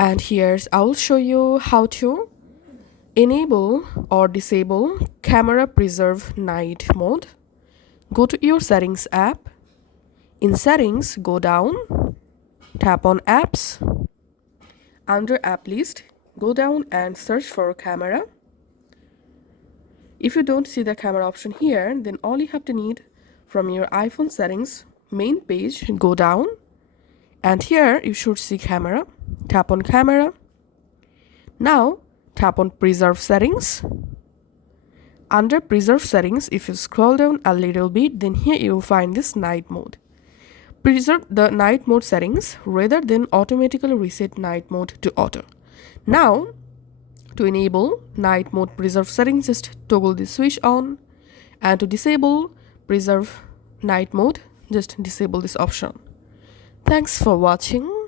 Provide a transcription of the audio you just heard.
And here's I'll show you how to enable or disable camera preserve night mode. Go to your settings app. In settings, go down, tap on apps. Under app list, go down and search for camera. If you don't see the camera option here, then all you have to need from your iPhone settings main page, go down, and here you should see camera. Tap on camera. Now tap on preserve settings. Under preserve settings, if you scroll down a little bit, then here you will find this night mode. Preserve the night mode settings rather than automatically reset night mode to auto. Now to enable night mode preserve settings, just toggle the switch on, and to disable preserve night mode, just disable this option. Thanks for watching.